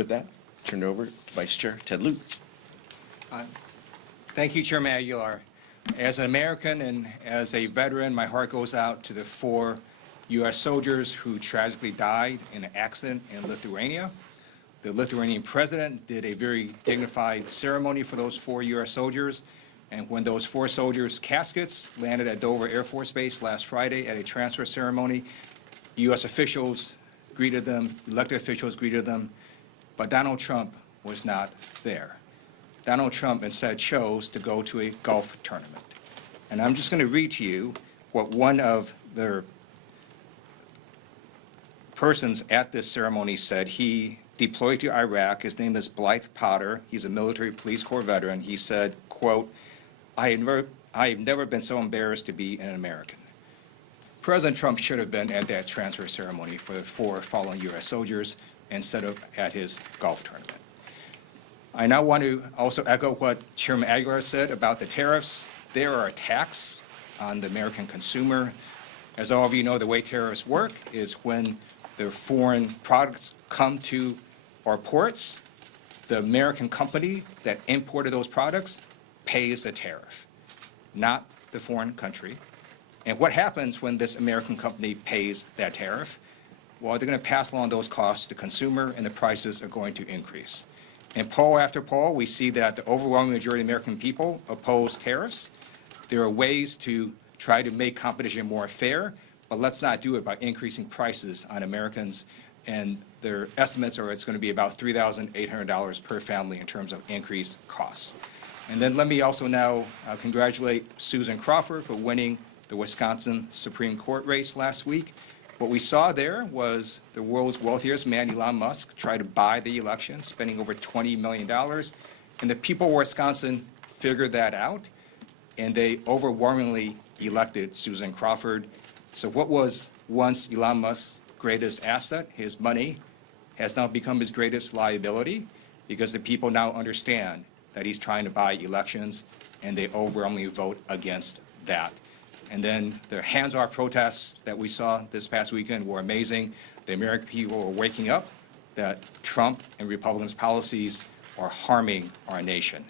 With that, turn it over to Vice Chair Ted Lieu. Thank you, Chairman Aguilar. As an American and as a veteran, my heart goes out to the 4 U.S. soldiers who tragically died in an accident in Lithuania. The Lithuanian president did a very dignified ceremony for those 4 U.S. soldiers. And when those 4 soldiers' caskets landed at Dover Air Force Base last Friday at a transfer ceremony, U.S. officials greeted them, elected officials greeted them, but Donald Trump was not there. Donald Trump instead chose to go to a golf tournament. And I'm just going to read to you what one of their persons at this ceremony said. He deployed to Iraq. His name is Blythe Potter. He's a military police corps veteran. He said, quote, I have never been so embarrassed to be an American. President Trump should have been at that transfer ceremony for the 4 fallen U.S. soldiers instead of at his golf tournament. I now want to also echo what Chairman Aguilar said about the tariffs. There are a tax on the American consumer. As all of you know, the way tariffs work is when the foreign products come to our ports, the American company that imported those products pays the tariff, not the foreign country. And what happens when this American company pays that tariff? Well, they're going to pass along those costs to the consumer, and the prices are going to increase. In poll after poll, we see that the overwhelming majority of American people oppose tariffs. There are ways to try to make competition more fair, but let's not do it by increasing prices on Americans. And their estimates are it's going to be about $3,800 per family in terms of increased costs. And then let me also now congratulate Susan Crawford for winning the Wisconsin Supreme Court race last week. What we saw there was the world's wealthiest man, Elon Musk, try to buy the election, spending over $20 million. And the people of Wisconsin figured that out, and they overwhelmingly elected Susan Crawford. So what was once Elon Musk's greatest asset, his money, has now become his greatest liability, because the people now understand that he's trying to buy elections, and they overwhelmingly vote against that. And then the hands-off protests that we saw this past weekend were amazing. The American people are waking up that Trump and Republicans' policies are harming our nation.